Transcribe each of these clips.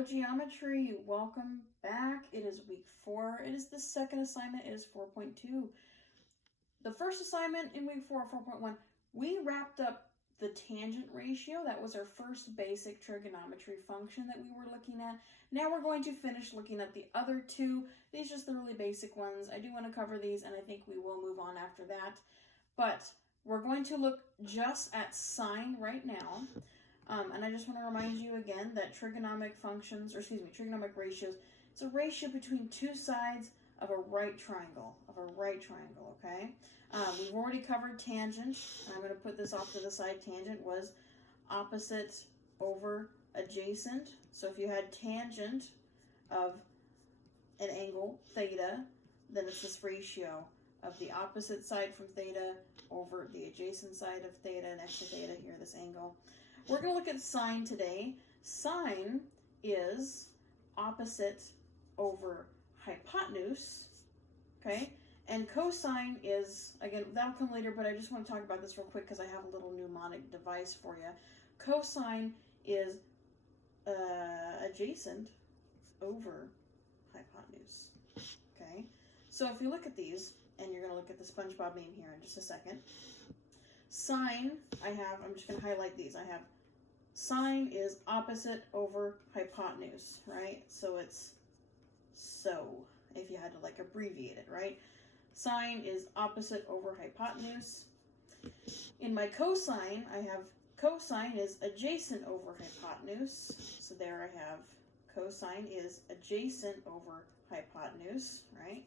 Hello Geometry, welcome back. It is week 4. It is the second assignment. It is 4.2. The first assignment in week 4, 4.1, we wrapped up the tangent ratio. That was our first basic trigonometry function that we were looking at. Now we're going to finish looking at the other two. These are just the really basic ones. I do want to cover these, and I think we will move on after that. But we're going to look just at sine right now. And I just want to remind you again that trigonomic ratios, it's a ratio between two sides of a right triangle, okay? We've already covered tangent, and I'm going to put this off to the side. Tangent was opposite over adjacent. So if you had tangent of an angle, theta, then it's this ratio of the opposite side from theta over the adjacent side of theta next to theta here, this angle. We're going to look at sine today. Sine is opposite over hypotenuse, okay? And cosine is, again, that'll come later, but I just want to talk about this real quick because I have a little mnemonic device for you. Cosine is adjacent over hypotenuse, okay? So if you look at these, and you're going to look at the SpongeBob meme here in just a second. Sine, I'm just going to highlight these. I have sine is opposite over hypotenuse, right? So it's so, if you had to like abbreviate it, right? Sine is opposite over hypotenuse. In my cosine, I have cosine is adjacent over hypotenuse. So there I have cosine is adjacent over hypotenuse, right?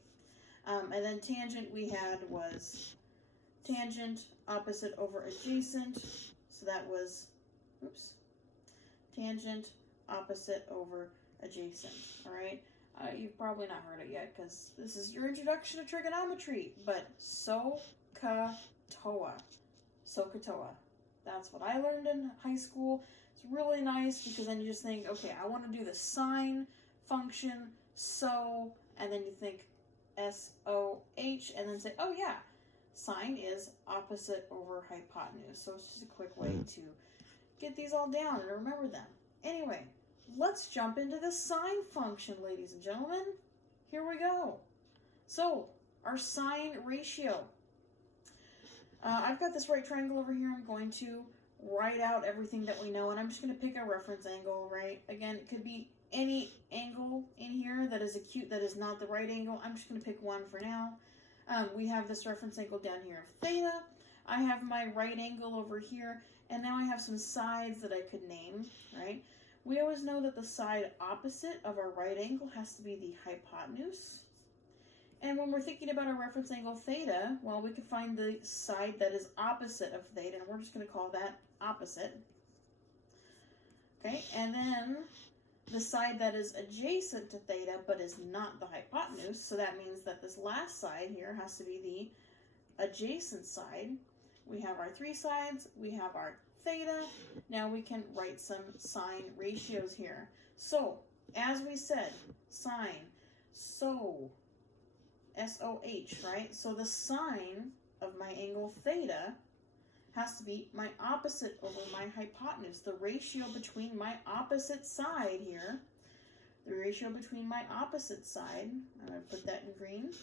And then tangent we had was tangent opposite over adjacent. So that was, tangent opposite over adjacent, all right? You've probably not heard it yet because this is your introduction to trigonometry, but SOHCAHTOA. SOHCAHTOA. That's what I learned in high school. It's really nice because then you just think, okay, I want to do the sine function, so, and then you think SOH, and then say, oh yeah, sine is opposite over hypotenuse. So it's just a quick way to get these all down and remember them. Anyway, let's jump into the sine function, ladies and gentlemen. Here we go. So, our sine ratio. I've got this right triangle over here. I'm going to write out everything that we know, and I'm just going to pick a reference angle, right? Again, it could be any angle in here that is acute, that is not the right angle. I'm just going to pick one for now. We have this reference angle down here of theta. I have my right angle over here, and now I have some sides that I could name, right? We always know that the side opposite of our right angle has to be the hypotenuse. And when we're thinking about our reference angle theta, well, we can find the side that is opposite of theta, and we're just going to call that opposite. Okay, and then the side that is adjacent to theta but is not the hypotenuse, so that means that this last side here has to be the adjacent side. We have our three sides, we have our theta. Now we can write some sine ratios here. So, as we said, sine, so, SOH, right? So the sine of my angle theta has to be my opposite over my hypotenuse. The ratio between my opposite side here, the ratio between my opposite side, I'm going to put that in green,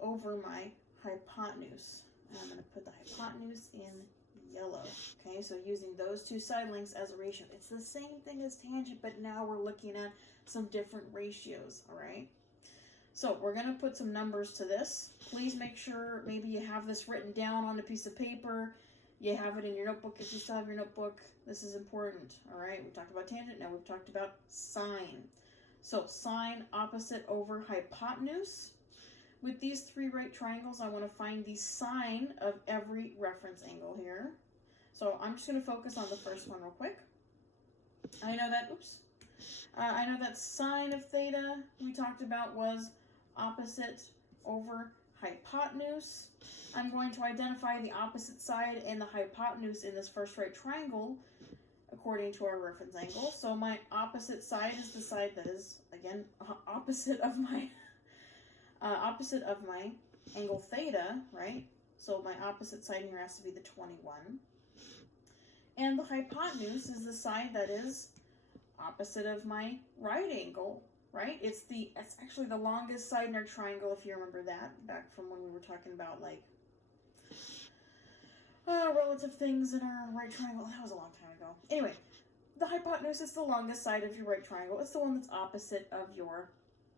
over my hypotenuse. And I'm going to put the hypotenuse in yellow. Okay, so using those two side lengths as a ratio. It's the same thing as tangent, but now we're looking at some different ratios, all right? So we're going to put some numbers to this. Please make sure maybe you have this written down on a piece of paper. You have it in your notebook if you still have your notebook. This is important, all right? We talked about tangent, now we've talked about sine. So sine opposite over hypotenuse. With these three right triangles, I want to find the sine of every reference angle here. So I'm just going to focus on the first one real quick. I know that sine of theta we talked about was opposite over hypotenuse. I'm going to identify the opposite side and the hypotenuse in this first right triangle according to our reference angle. So my opposite side is the side that is, again, opposite of my angle theta, right? So my opposite side here has to be the 21. And the hypotenuse is the side that is opposite of my right angle, right? It's actually the longest side in our triangle, if you remember that, back from when we were talking about, like, relative things in our right triangle. That was a long time ago. Anyway, the hypotenuse is the longest side of your right triangle. It's the one that's opposite of your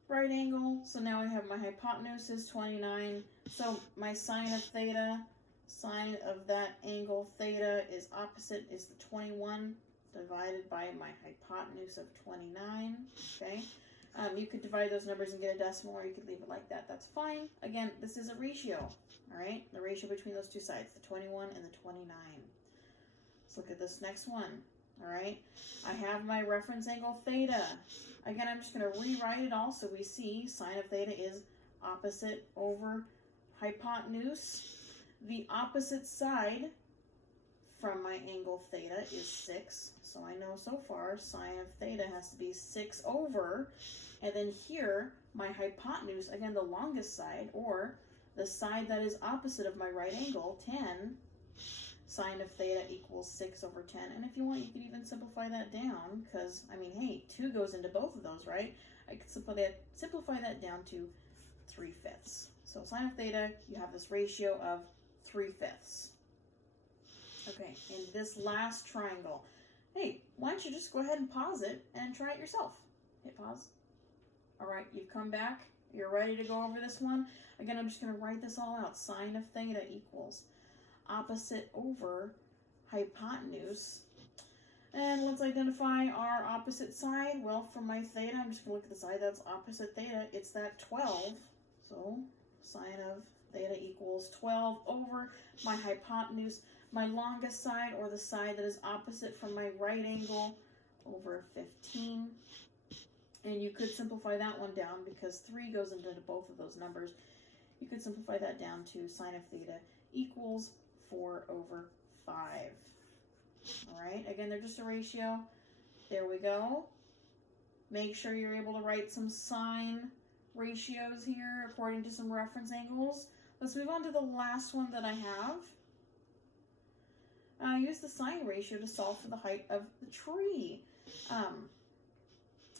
right angle. So now I have my hypotenuse is 29. So my sine of theta, sine of that angle theta is opposite, is the 21 divided by my hypotenuse of 29, okay? You could divide those numbers and get a decimal, or you could leave it like that. That's fine. Again, this is a ratio, all right? The ratio between those two sides, the 21 and the 29. Let's look at this next one, all right? I have my reference angle theta. Again, I'm just going to rewrite it all so we see sine of theta is opposite over hypotenuse. The opposite side from my angle theta is 6. So I know so far sine of theta has to be 6 over. And then here, my hypotenuse, again, the longest side, or the side that is opposite of my right angle, 10, sine of theta equals 6 over 10. And if you want, you can even simplify that down, because, I mean, hey, 2 goes into both of those, right? I could simplify that down to 3/5. So sine of theta, you have this ratio of 3/5. Okay, in this last triangle, hey, why don't you just go ahead and pause it and try it yourself. Hit pause. All right, you've come back. You're ready to go over this one. Again, I'm just going to write this all out. Sine of theta equals opposite over hypotenuse. And let's identify our opposite side. Well, for my theta, I'm just going to look at the side that's opposite theta. It's that 12. So sine of theta equals 12 over my hypotenuse, my longest side, or the side that is opposite from my right angle, over 15. And you could simplify that one down because 3 goes into both of those numbers. You could simplify that down to sine of theta equals 4 over 5. All right, again, they're just a ratio. There we go. Make sure you're able to write some sine ratios here according to some reference angles. Let's move on to the last one that I have. Use the sine ratio to solve for the height of the tree.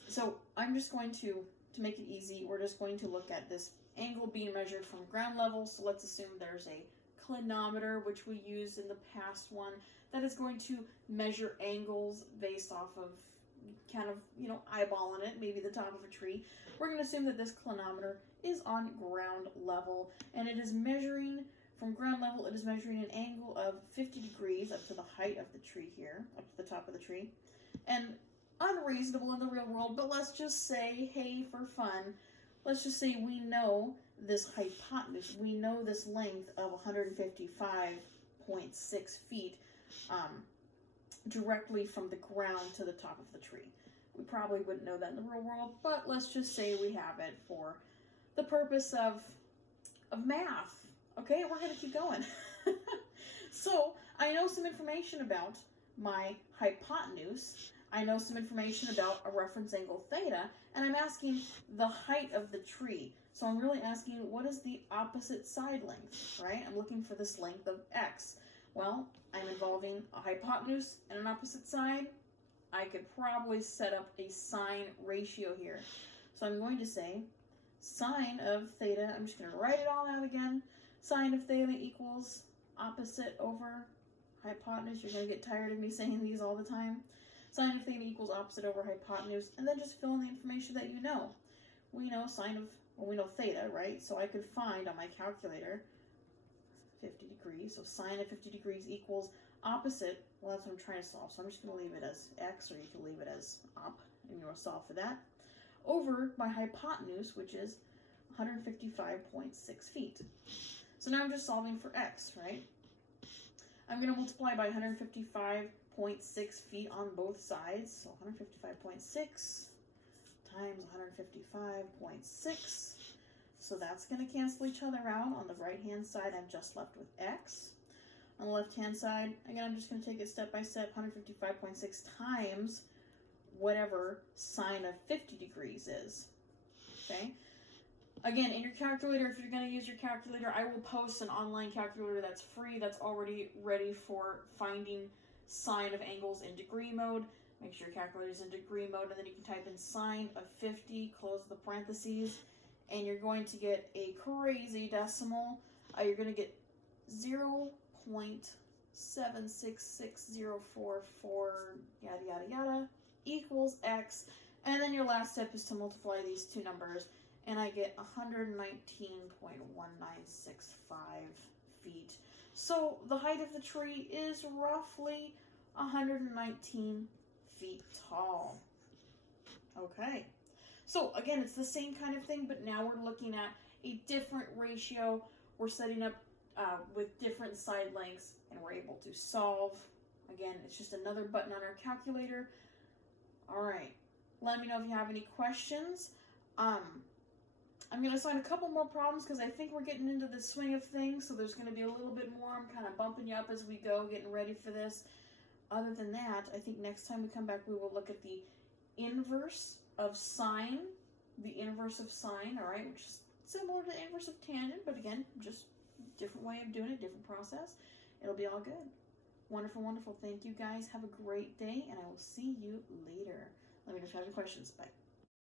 So I'm just going to make it easy, we're just going to look at this angle being measured from ground level. So let's assume there's a clinometer, which we used in the past one, that is going to measure angles based off of kind of, you know, eyeballing it, maybe the top of a tree. We're going to assume that this clinometer is on ground level, and it is measuring from ground level, it is measuring an angle of 50 degrees up to the height of the tree here, up to the top of the tree. And unreasonable in the real world, but let's just say, hey, for fun, let's just say we know this hypotenuse, we know this length of 155.6 feet directly from the ground to the top of the tree. We probably wouldn't know that in the real world, but let's just say we have it for the purpose of math. Okay, we're going to keep going. So, I know some information about my hypotenuse. I know some information about a reference angle theta, and I'm asking the height of the tree. So I'm really asking, what is the opposite side length, right? I'm looking for this length of x. Well, I'm involving a hypotenuse and an opposite side. I could probably set up a sine ratio here. So I'm going to say sine of theta, I'm just going to write it all out again. Sine of theta equals opposite over hypotenuse. You're going to get tired of me saying these all the time. Sine of theta equals opposite over hypotenuse, and then just fill in the information that you know. We know we know theta, right? So I could find on my calculator 50 degrees. So sine of 50 degrees equals opposite. Well, that's what I'm trying to solve. So I'm just going to leave it as x, or you can leave it as op, and you want to solve for that, over my hypotenuse, which is 155.6 feet. So now I'm just solving for x, right? I'm going to multiply by 155.6 feet on both sides. So 155.6 times 155.6. So that's going to cancel each other out. On the right-hand side, I'm just left with x. On the left-hand side, again, I'm just going to take it step by step. 155.6 times whatever sine of 50 degrees is. Okay? Again, in your calculator, if you're going to use your calculator, I will post an online calculator that's free, that's already ready for finding sine of angles in degree mode. Make sure your calculator is in degree mode, and then you can type in sine of 50, close the parentheses, and you're going to get a crazy decimal. You're going to get 0.766044, yada yada yada, equals x, and then your last step is to multiply these two numbers, and I get 119.1965 feet. So the height of the tree is roughly 119 feet tall. Okay, so again, it's the same kind of thing, but now we're looking at a different ratio. We're setting up with different side lengths, and we're able to solve. Again, it's just another button on our calculator. All right, let me know if you have any questions. I'm going to assign a couple more problems because I think we're getting into the swing of things, so there's going to be a little bit more. I'm kind of bumping you up as we go, getting ready for this. Other than that, I think next time we come back, we will look at the inverse of sine, all right, which is similar to the inverse of tangent, but again, just different way of doing it, different process. It'll be all good. Wonderful, wonderful. Thank you guys. Have a great day, and I will see you later. Let me know if you have any questions. Bye.